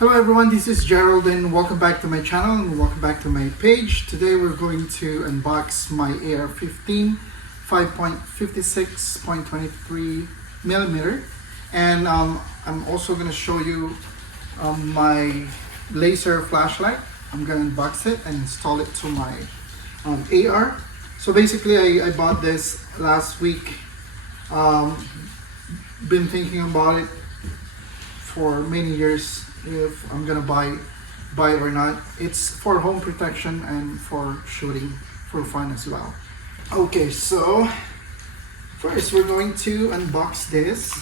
Hello everyone, this is Gerald and welcome back to my channel and welcome back to my page. Today we're going to unbox my AR-15 5.56.23 millimeter, and I'm also going to show you my laser flashlight. I'm going to unbox it and install it to my AR. So basically I bought this last week. Been thinking about it for many years if I'm gonna buy it or not. It's for home protection and for shooting for fun as well. Okay, so first we're going to unbox this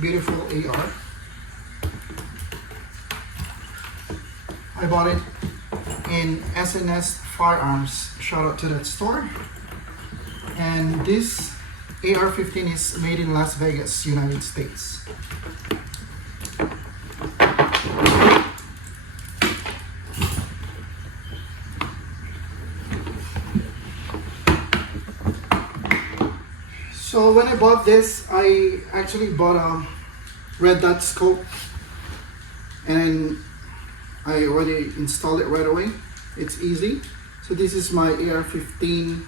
beautiful AR. I bought it in SNS Firearms. Shout out to that store. And this AR-15 is made in Las Vegas, United States. So when I bought this, I actually bought a red dot scope and I already installed it right away. It's easy. So this is my AR-15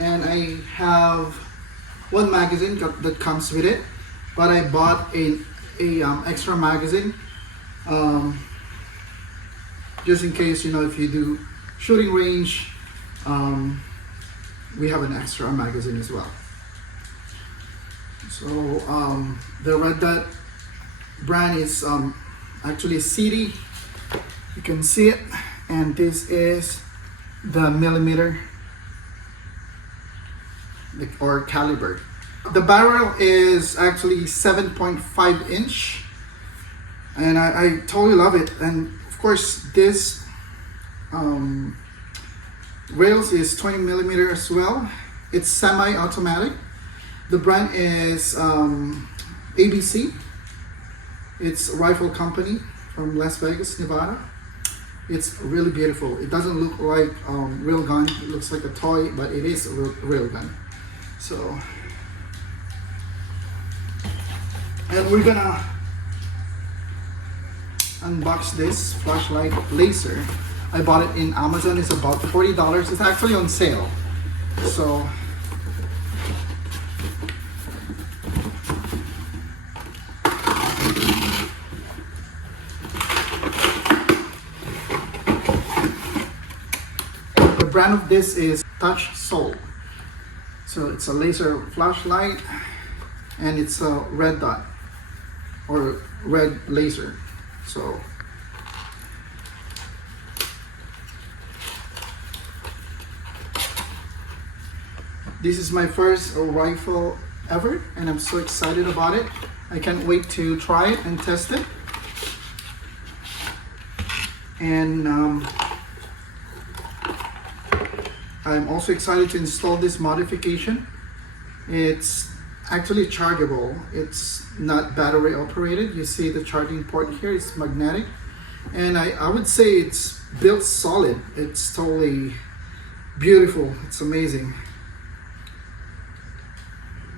and I have one magazine that comes with it, but I bought a extra magazine just in case, you know, if you do shooting range, we have an extra magazine as well. So the red dot brand is actually CD. You can see it, and this is the millimeter or caliber. The barrel is actually 7.5 inch, and I totally love it. And of course this rails is 20 millimeter as well. It's semi-automatic. The brand is ABC. It's a rifle company from Las Vegas, Nevada. It's really beautiful. It doesn't look like a real gun. It looks like a toy, but it is a real gun. So, and we're gonna unbox this flashlight laser. I bought it in Amazon. It's about $40. It's actually on sale. So the brand of this is Touch Soul. So it's a laser flashlight and it's a red dot or red laser. So this is my first rifle ever and I'm so excited about it. I can't wait to try it and test it. And I'm also excited to install this modification. It's actually chargeable. It's not battery operated. You see the charging port here is magnetic. And I would say it's built solid. It's totally beautiful. It's amazing.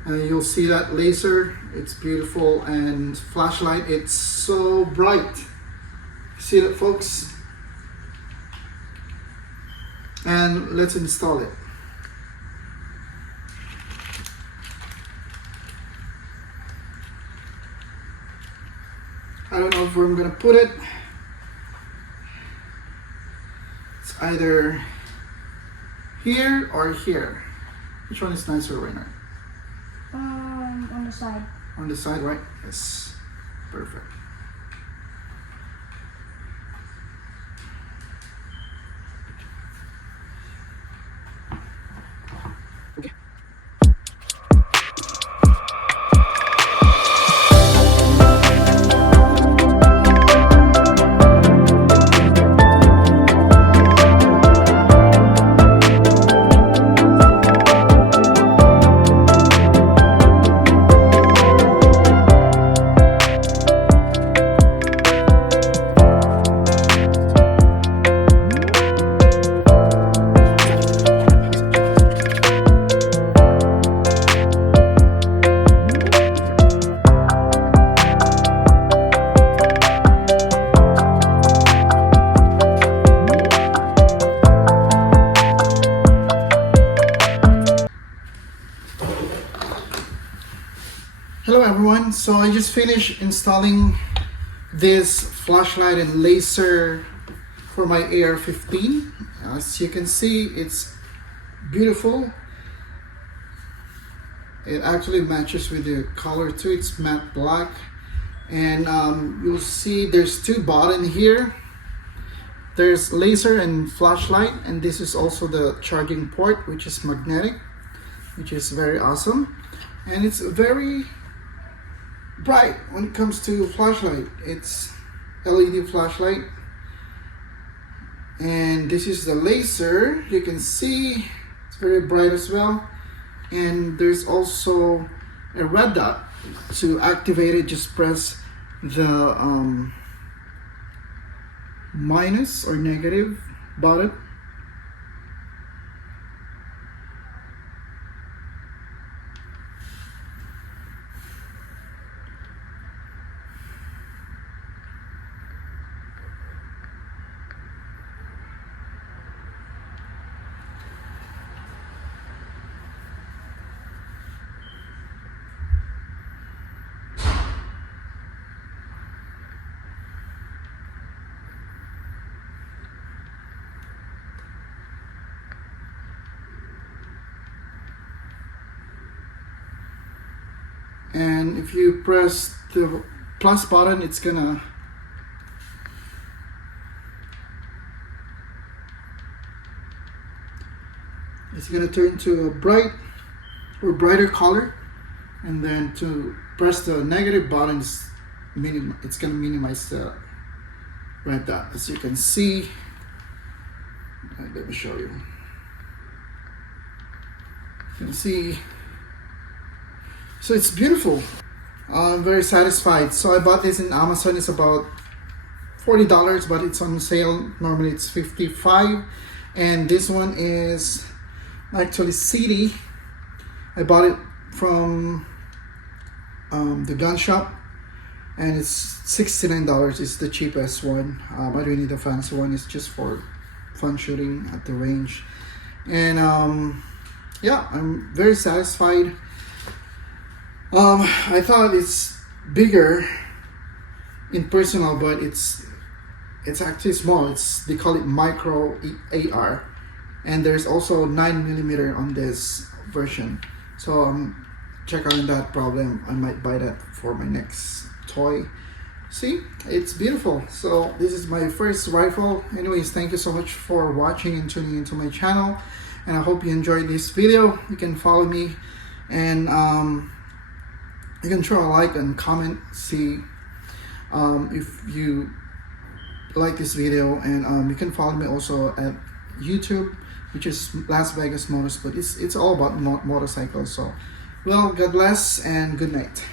And you'll see that laser. It's beautiful. And flashlight, it's so bright. See that, folks? And let's install it. I don't know where I'm gonna put it. It's either here or here. Which one is nicer right now? On the side. On the side, right? Yes. Perfect. Okay. everyone. So I just finished installing this flashlight and laser for my AR-15. As you can see, it's beautiful. It actually matches with the color too. It's matte black, and you'll see there's two buttons here. There's laser and flashlight, and this is also the charging port, which is magnetic, which is very awesome. And it's very bright when it comes to flashlight. It's LED flashlight, and this is the laser. You can see it's very bright as well. And there's also a red dot. To activate it, just press the minus or negative button. And if you press the plus button, it's gonna turn to a bright or brighter color. And then to press the negative button, it's gonna minimize the red dot. As you can see, let me show you. You can see. So it's beautiful. I'm very satisfied. So I bought this in Amazon. It's about $40, but it's on sale. Normally it's $55. And this one is actually CD. I bought it from the gun shop, and it's $69. It's the cheapest one. I don't need the fancy one. It's just for fun shooting at the range. And yeah, I'm very satisfied. I thought it's bigger in personal, but it's actually small. They call it micro AR, and there's also 9mm on this version. So check on that problem. I might buy that for my next toy. See, it's beautiful. So this is my first rifle. Anyways, thank you so much for watching and tuning into my channel, and I hope you enjoyed this video. You can follow me, and you can throw a like and comment, see if you like this video. And you can follow me also at YouTube, which is Las Vegas Motorsport. It's all about motorcycles. So, well, God bless and good night.